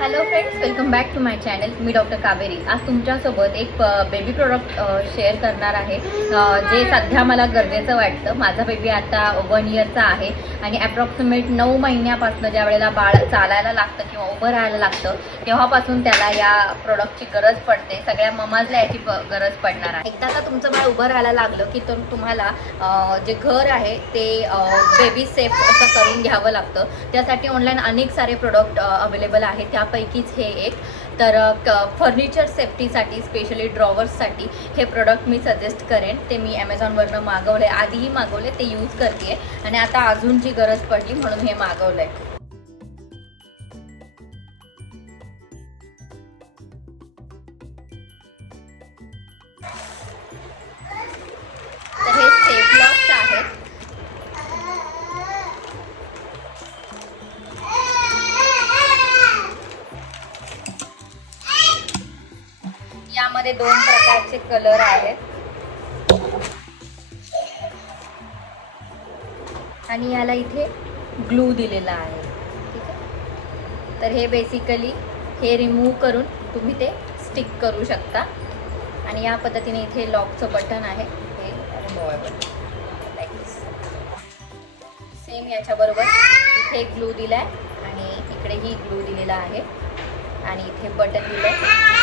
Hello friends, welcome back to my channel. मी doctor Kaveri. आज तुमच्यासोबत एक बेबी प्रोडक्ट शेअर करणार आहे, जे सध्या मला गरजेचं वाटतं. माझा बेबी आता 1 इयरचा आहे आणि ॲप्रॉक्सिमेट 9 महिन्यापासून ज्या वेळेला बाळ चालायला लागतं किंवा उभं राहायला लागतं तेव्हापासून त्याला या प्रोडक्टची गरज पडते. सगळ्या ममाजला याची गरज पडणार आहे. एकदा का तुमचं बाळ उभं राहायला लागलं की तुम्हाला जे घर आहे ते बेबी सेफ असं करून घ्यावं लागतं. त्यासाठी ऑनलाईन अनेक सारे प्रोडक्ट अवेलेबल आहेत. त्यापैकीच हे एक. तर फर्निचर सेफ्टीसाठी, स्पेशली ड्रॉवर्ससाठी हे प्रोडक्ट मी सजेस्ट करेन. ते मी ॲमेझॉनवरनं मागवले, आधीही मागवले, ते यूज करते आणि आता अजून जी गरज पडली म्हणून हे मागवलं आहे. तर हे सेफ लॉक्स आहेत. यामध्ये 2 प्रकारचे कलर आहेत आणि याला इथे ग्लू दिलेला आहे. ठीक आहे. तर हे बेसिकली हे रिमूव्ह करून तुम्ही ते स्टिक करू शकता आणि या पद्धतीने इथे लॉकचं बटन आहे, हे रिमूव्हेबल. सेम याच्याबरोबर इथे ग्लू दिला आहे आणि इकडेही ग्लू दिलेला आहे आणि इथे बटन दिलं आहे.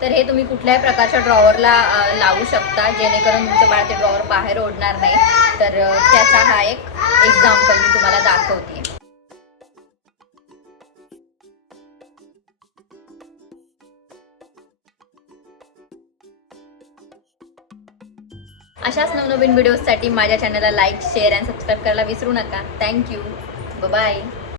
तर हे तुम्ही कुठल्याही प्रकारच्या ड्रॉवरला लावू शकता, जेणेकरून तुमचं बाळ ते ड्रॉवर बाहेर ओढणार नाही. तर त्याचा हा एक एक्झाम्पल मी तुम्हाला दाखवते. अशाच नवनवीन व्हिडिओजसाठी माझ्या चॅनलला लाईक, शेअर आणि सबस्क्राईब करायला विसरू नका. थँक्यू. बाय.